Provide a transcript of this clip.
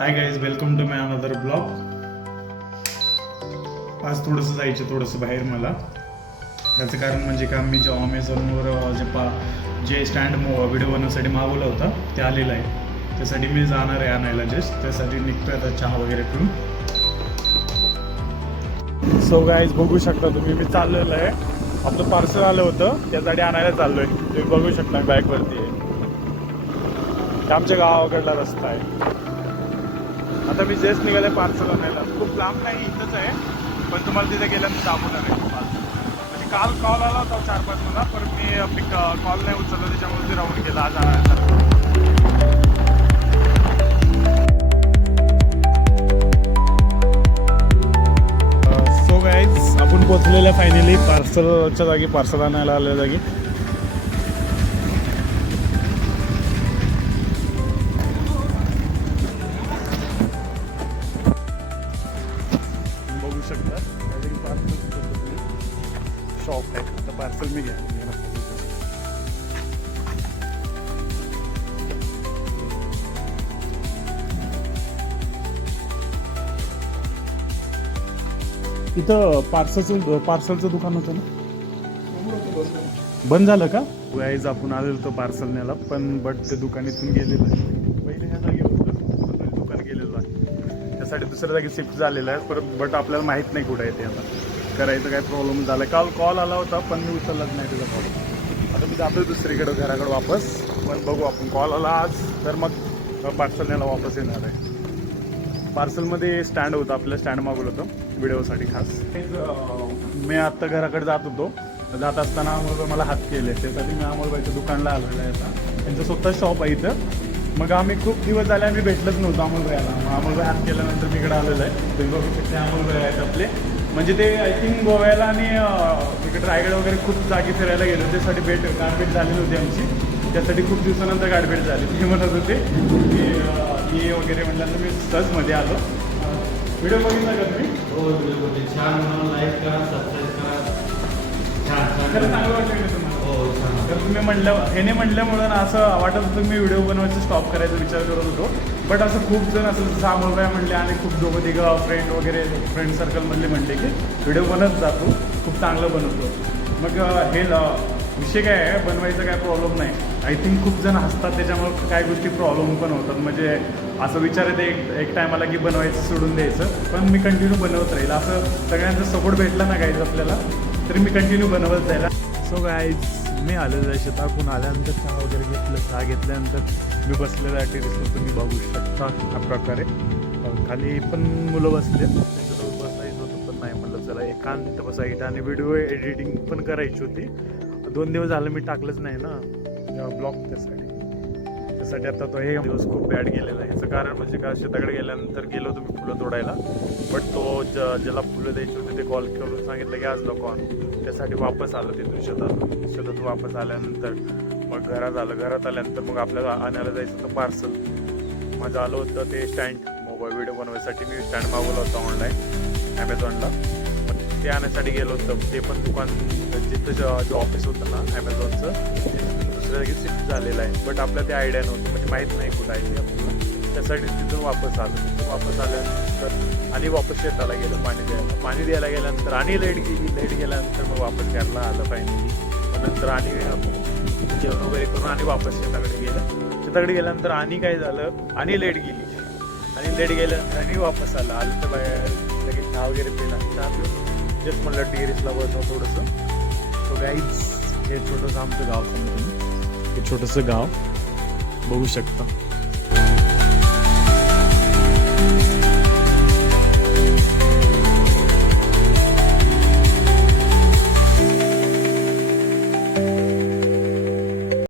High guys, welcome to my another blog. आज थोडंसं जायचं बाहेर मला. याचं कारण म्हणजे का मी जेव्हा अमेझॉनवर जे स्टँड व्हिडिओ बनवण्यासाठी मागवलं होतं ते आलेलं आहे. त्यासाठी मी जाणार आहे आणायला. जस्ट त्यासाठी निघतोय आता चहा वगैरे पिऊन. सो गाईज बघू शकता तुम्ही, मी चाललेलं आहे. आपलं पार्सल आलं होतं त्यासाठी आणायला चाललोय. तुम्ही बघू शकता बाईकवरती आहे. आमच्या गावाकडला रस्ता आहे. आता मी जस्ट निघाले पार्सल आणायला. खूप लांब नाही, इथंच आहे, पण तुम्हाला तिथे गेल्यानंतर दाखवणार आहे पार्सल. म्हणजे काल कॉल आला होता 4-5 मला, पण मी कॉल नाही उचलला, त्याच्यामुळे ते राहून गेला आज आणायला. सो गाईज आपण पोचलेलं फायनली पार्सलच्या जागी, पार्सल आणायला आलेल्या जागी. बघू शकता शॉप आहे. आता पार्सल मी घ्या. इथं पार्सलचं दुकान होतं ना, बंद झालं का? गाईज आपण आलेलो होतो पार्सल न्यायला, पण ते दुकान इथून गेलेलं आहे. पहिले ह्या जागी होतं, दुकान गेलेलं आहे. त्यासाठी दुसऱ्या जागी शिफ्ट झालेलं आहे. बट आपल्याला माहीत नाही कुठं आहे ते. आता करायचं काय प्रॉब्लेम झाला. काल कॉल आला होता पण मी उचललाच नाही त्याचा कॉल. आता मी जातो दुसरीकडं घराकडं वापस. पण बघू आपण, कॉल आला आज तर मग पार्सल न्यायला वापस येणार आहे. पार्सलमध्ये स्टँड होतं, आपलं स्टँड मागवलं होतं व्हिडिओसाठी खास. मी आत्ता घराकडे जात होतो. जात असताना अमोल मला हात केले, त्यासाठी मी अमोलबाईच्या दुकानला आलेलो आहे. आता त्यांचं स्वतः शॉप आहे इथं. मग आम्ही खूप दिवस झाले आम्ही भेटलंच नव्हतं अमोलबाईला. मग अमोलबाई हात केल्यानंतर मी इकडे आलेलो आहे. ते बघू शकते अमोलबाई आहेत आपले. म्हणजे ते आय थिंक गोव्याला आणि तिकडे रायगड वगैरे खूप जागी फिरायला गेलो. त्यासाठी गाठभेट झालेली होती आमची. त्यासाठी खूप दिवसानंतर गाठभेट झाली. ते म्हणत होते की ये वगैरे म्हटल्यानंतर मी सहजमध्ये आलो. व्हिडिओ बघितला का तुम्ही? हो, व्हिडिओ छान. लाईक करा, सबस्क्राईब करा. छान खरं चांगलं वाटलं की तुम्हाला? हो, छान. तर तुम्ही ह्याने म्हटल्यामुळं ना असं वाटत होतं मी व्हिडिओ बनवायचं स्टॉप करायचा विचार करत होतो. बट असं खूप जण असं जसं अमोलबाई म्हणले आणि खूप दोघं तिघं फ्रेंड सर्कलमधले म्हणले की व्हिडिओ बनत जातो, खूप चांगलं बनवतो. मग हे विषय काय आहे, बनवायचं काय प्रॉब्लेम नाही. आय थिंक खूप जण हसतात, त्याच्यामुळे काही गोष्टी प्रॉब्लेम पण होतात. म्हणजे असं विचार येते एक टायमाला की बनवायचं सोडून द्यायचं, पण मी कंटिन्यू बनवत राहील. असं सगळ्यांचा सपोर्ट भेटला ना गाईज आपल्याला, तरी मी कंटिन्यू बनवत जायला. सो गाईज मी आलेलो आहे शेतातून. आल्यानंतर चहा वगैरे घेतलं. चहा घेतल्यानंतर मी बसलेलं आहे टेरेसवर. तुम्ही बघू शकता अशा प्रकारे. खाली पण मुलं बसले, त्यांच्यासोबत बसायचं होतं पण नाही म्हणलं चला एकांत बसायचं. आणि व्हिडिओ एडिटिंग पण करायची होती. 2 दिवस झालं मी टाकलंच नाही ना ब्लॉग. त्यासाठी आता तो हे दिवस खूप बॅड गेलेला आहे. याचं कारण म्हणजे का, शेताकडे गेल्यानंतर गेलो होतो मी फुलं तोडायला. बट तो ज्याला फुलं द्यायची होती ते कॉल करून सांगितलं की आज नको आणू. त्यासाठी वापस आलो तिथून शेतातून वापस आल्यानंतर मग घरात आल्यानंतर मग आपल्याला आणायला जायचं होतं पार्सल. माझं आलं होतं ते स्टँड. मोबाईल व्हिडिओ बनवायसाठी मी स्टँड मागवलं होतं ऑनलाईन ॲमेझॉनला. ते आणण्यासाठी गेलो होतं. ते पण दुकान जिथं जो ऑफिस होतं ना ॲमेझॉनचं, दुसऱ्या जागी शिफ्ट झालेलं आहे. बट आपल्याला ते आयडिया नव्हतं, म्हणजे माहीत नाही कुठं आहे ते आपल्याला. त्यासाठी तिथून वापस आल्यानंतर आणि वापस शेताला गेलं पाणी द्यायला गेल्यानंतर आणि लाईट गेल्यानंतर मग वापस घरला आलं फायनली. मग नंतर आणि जेवण वगैरे करून आणि वापस शेताकडे गेल्यानंतर आणि काय झालं, आणि लाईट गेल्यानंतर आणि वापस आलं तर लगेच चहा वगैरे पिला. चहा पिऊन जस्ट म्हणलं टेरेसला बसव थोडंसं. सो गाईज हे छोटंसं आमचं गाव समजून, हे छोटंसं गाव बघू शकता.